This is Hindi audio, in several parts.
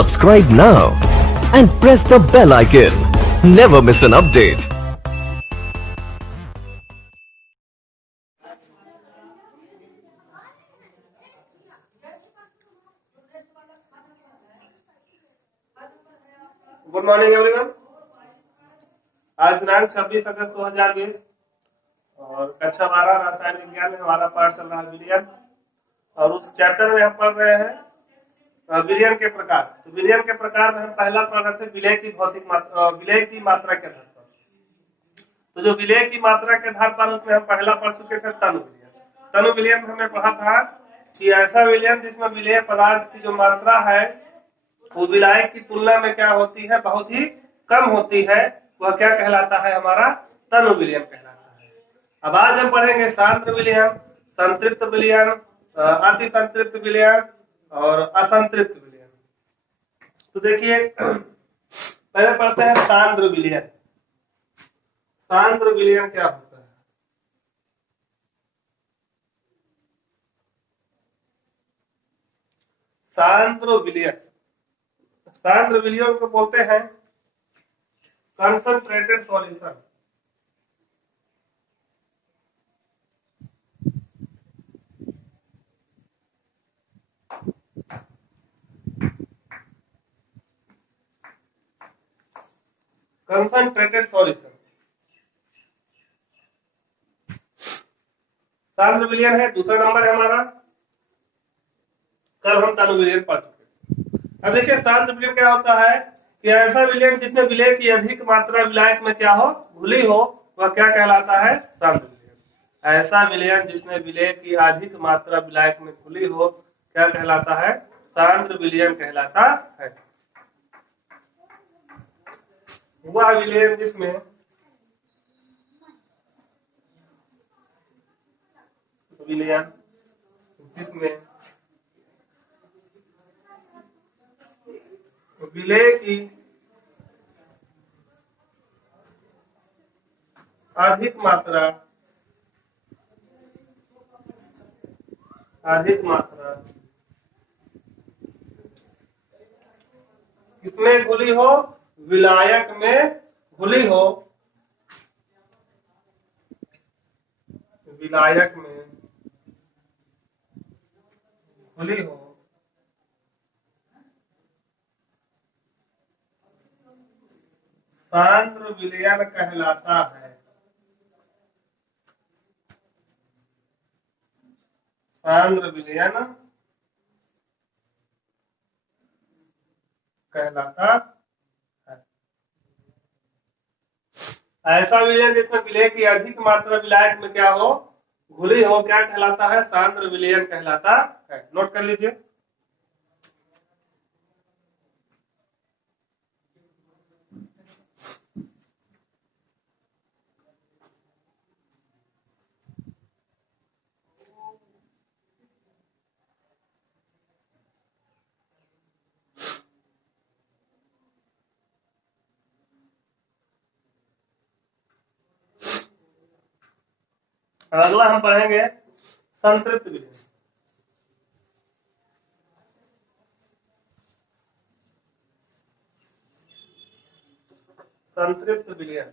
Subscribe now and press the bell icon. Never miss an update. Good morning everyone. आज दिनांक 26 अगस्त 2020 और कक्षा 12 रसायन विज्ञान में हमारा पाठ चल रहा है विलयन, और उस चैप्टर में हम पढ़ रहे हैं विलयन के प्रकार। तो विलयन के प्रकार में हम पहला पढ़ रहे थे विलय की भौतिक मात्रा, विलय की मात्रा के आधार पर। तो जो विलय की मात्रा के आधार पर उसमें हम पहला पढ़ चुके थे तनु विलयन। तनु विलयन में हमने पढ़ा था कि ऐसा विलयन जिसमें विलय पदार्थ की जो मात्रा है वो विलायक की तुलना में क्या होती है, बहुत ही कम होती है, वह क्या कहलाता है, हमारा तनु विलयन कहलाता है। अब आज हम पढ़ेंगे सांद्र विलयन, संतृप्त विलयन, अति संतृप्त विलयन और असंतृप्त विलयन। तो देखिए पहले पढ़ते हैं सांद्र विलयन। सांद्र विलयन क्या होता है? सांद्र विलयन, सांद्र विलयन को बोलते हैं कंसंट्रेटेड सॉल्यूशन। कंसंट्रेटेड सॉल्यूशन सांद्र विलयन है। दूसरा नंबर है हमारा, कल हम तनु विलयन पढ़ चुके। अब देखिए सांद्र विलयन क्या होता है कि ऐसा विलयन जिसमें विलय की अधिक मात्रा विलायक में क्या हो, घुली हो, वह क्या कहलाता है, सांद्र विलयन। ऐसा विलयन जिसमें विलय की अधिक मात्रा विलायक में घुली हो क्या कहलाता है, सांद्र विलयन कहलाता है। वह विलयन जिसमें विलयन जिसमें विलय की अधिक मात्रा किसमें घुली हो, विलायक में घुली हो, विलायक में घुली हो, सांद्र विलयन कहलाता है। सांद्र विलयन कहलाता है। ऐसा विलयन जिसमें विलय की अधिक मात्रा विलायक में क्या हो, घुली हो, क्या कहलाता है, सांद्र विलयन कहलाता है। नोट कर लीजिए। अगला हम पढ़ेंगे संतृप्त विलयन। संतृप्त विलयन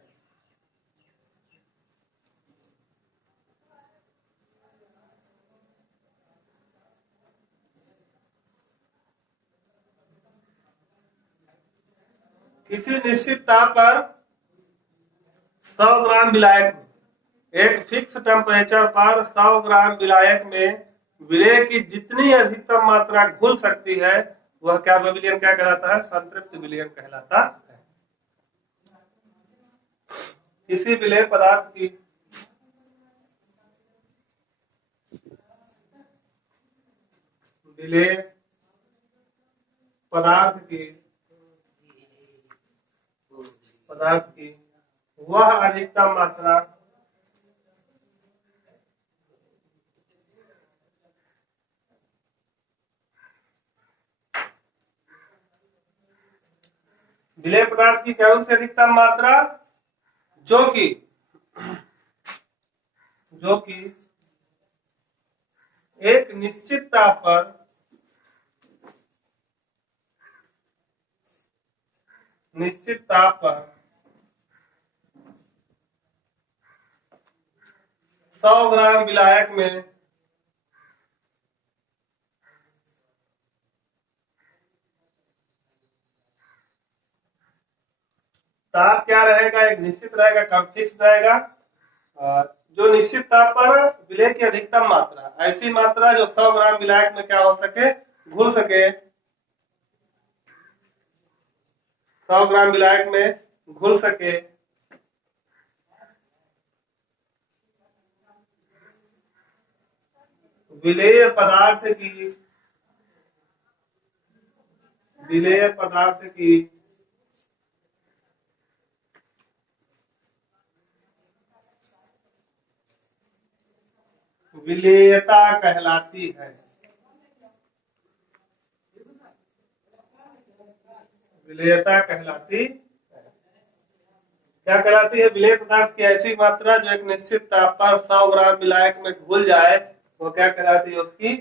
किसी निश्चित ताप पर 100 ग्राम विलायक में, एक फिक्स टेम्परेचर पर 100 ग्राम विलायक में विलय की जितनी अधिकतम मात्रा घुल सकती है वह क्या विलयन क्या कहलाता है, संतृप्त विलयन कहलाता है। किसी विलय पदार्थ की विलय पदार्थ की वह अधिकतम मात्रा विलय पदार्थ की कौन सी अधिकतम मात्रा, जो कि एक निश्चित ताप पर निश्चित ताप पर 100 ग्राम विलायक में ताप क्या रहेगा, एक निश्चित रहेगा, कम फिक्स रहेगा। जो निश्चित ताप पर विलय की अधिकतम मात्रा, ऐसी मात्रा जो 100 ग्राम विलायक में क्या हो सके, घुल सके। 100 ग्राम विलायक में घुल सके। विलेय पदार्थ की विलेयता कहलाती है। विलेयता कहलाती है। क्या कहलाती है? विलेय पदार्थ की ऐसी मात्रा जो एक निश्चित ताप पर 100 ग्राम विलायक में घुल जाए, वो क्या कहलाती है? उसकी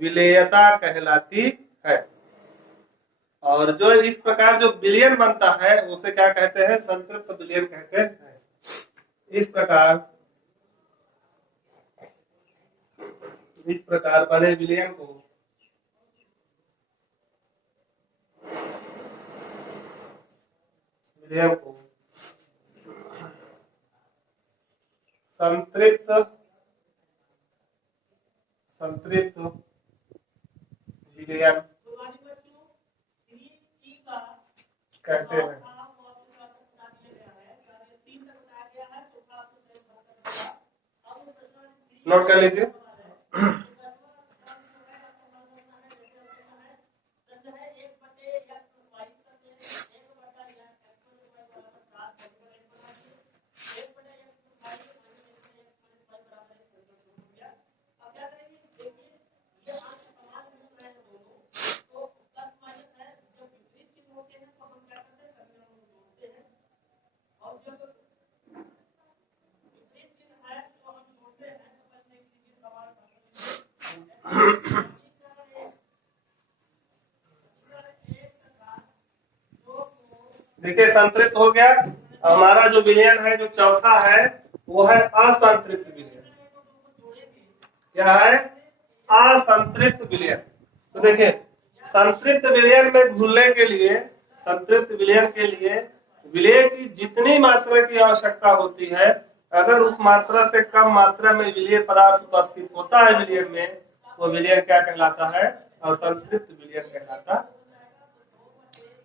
विलेयता कहलाती है। और जो इस प्रकार जो विलयन बनता है उसे क्या कहते हैं? संतृप्त विलयन कहते हैं। इस प्रकार बने विलयन को संतृप्त विलयन कहते हैं। नोट कर लीजिए। देखिए, संतृप्त हो गया। हमारा जो विलयन है, जो चौथा है, वो है असंतृप्त विलयन। क्या है? असंतृप्त विलयन। तो देखिए, संतृप्त विलयन में घुलने के लिए, संतृप्त विलयन के लिए विलय की जितनी मात्रा की आवश्यकता होती है, अगर उस मात्रा से कम मात्रा में विलय पदार्थ उपस्थित होता है विलयन में, तो विलयन क्या कहलाता है? असंतृप्त विलयन कहलाता है।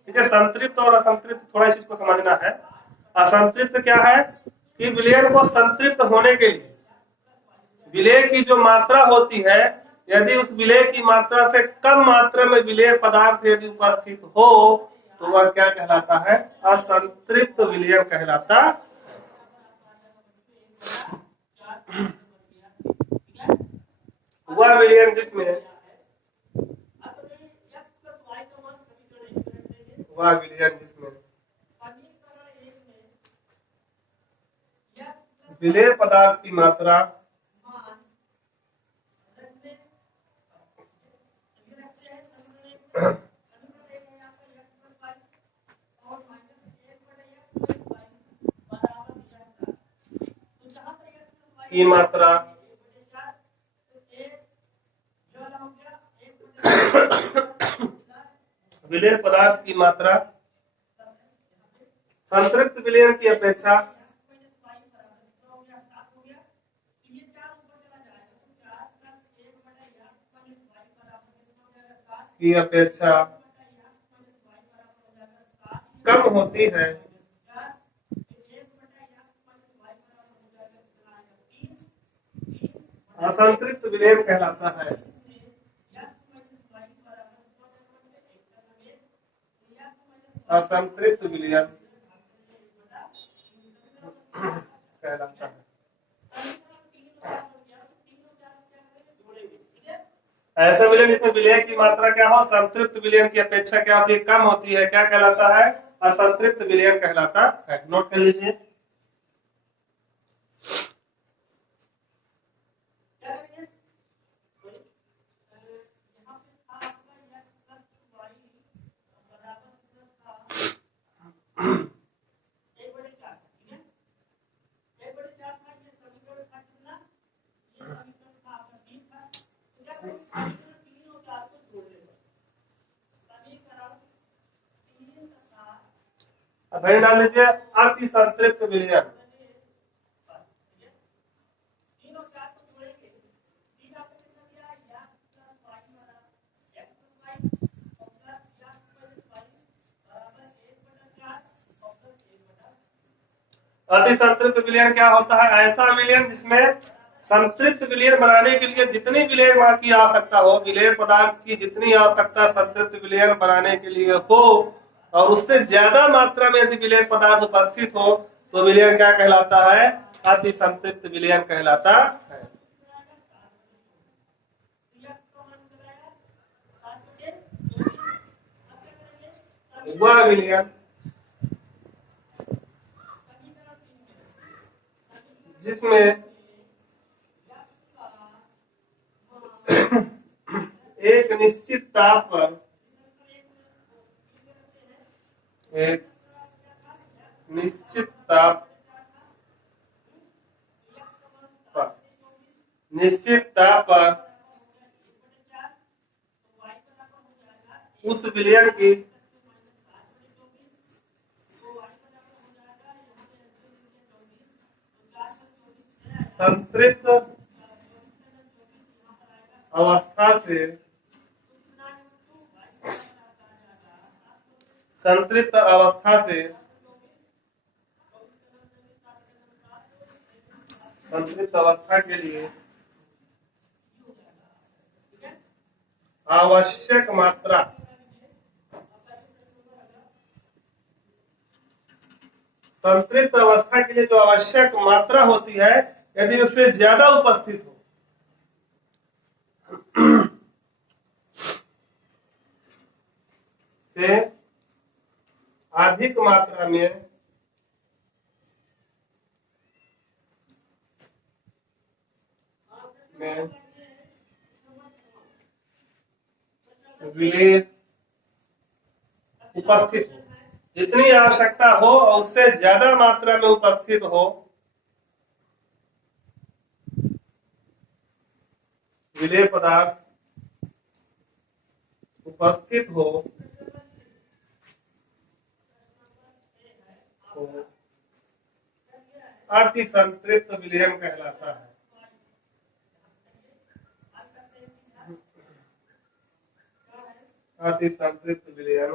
ठीक है, संतृप्त और असंतृप्त थोड़ा इस चीज को समझना है। असंतृप्त क्या है? कि विलयन को संतृप्त होने के लिए विलय की जो मात्रा होती है, यदि उस विलय की मात्रा से कम मात्रा में विलय पदार्थ यदि उपस्थित हो, तो वह क्या कहलाता है? असंतृप्त विलयन कहलाता। वह विलयन जिसमें विलय पदार्थ की मात्रा विलय पदार्थ की मात्रा संतृप्त विलयन की अपेक्षा कम होती है, असंतृप्त विलयन कहलाता है। असंतृप्त विलयन कहलाता है। ऐसा विलयन जिसमें विलय की मात्रा क्या हो? संतृप्त विलयन की अपेक्षा क्या होती है? कम होती है। क्या कहलाता है? असंतृप्त विलयन कहलाता है। नोट कर लीजिए। अब वैल्यू डाल लीजिए अति संतृप्त विलयन। अति संतृप्त विलयन क्या होता है? ऐसा विलयन जिसमें संतृप्त विलयन बनाने के लिए जितनी विलय की आवश्यकता हो, विलय पदार्थ की जितनी आवश्यकता संतृप्त विलयन बनाने के लिए हो, और उससे ज्यादा मात्रा में यदि विलय पदार्थ उपस्थित हो तो विलयन क्या कहलाता है? अति संतृप्त विलयन कहलाता है। वह विलयन जिसमें एक निश्चित ताप पर उस विलयन की संतृप्त अवस्था से संतृप्त अवस्था के लिए आवश्यक मात्रा संतृप्त अवस्था के लिए जो आवश्यक मात्रा होती है, यदि उससे ज्यादा उपस्थित हो, से अधिक मात्रा में विलय उपस्थित हो, जितनी आवश्यकता हो और उससे ज्यादा मात्रा में उपस्थित हो, विलय पदार्थ उपस्थित हो तो अति संतृप्त विलयन कहलाता है। अति संतृप्त विलयन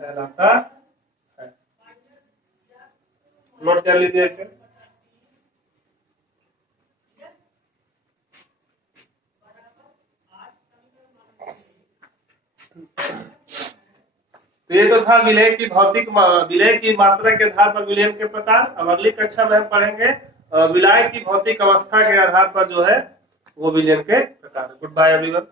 कहलाता है। नोट कर लीजिए इसे। तो ये तो था विलय की भौतिक विलय की मात्रा के आधार पर विलयन के प्रकार। अब अगली कक्षा में हम पढ़ेंगे विलय की भौतिक अवस्था के आधार पर जो है वो विलयन के प्रकार। Good bye everyone.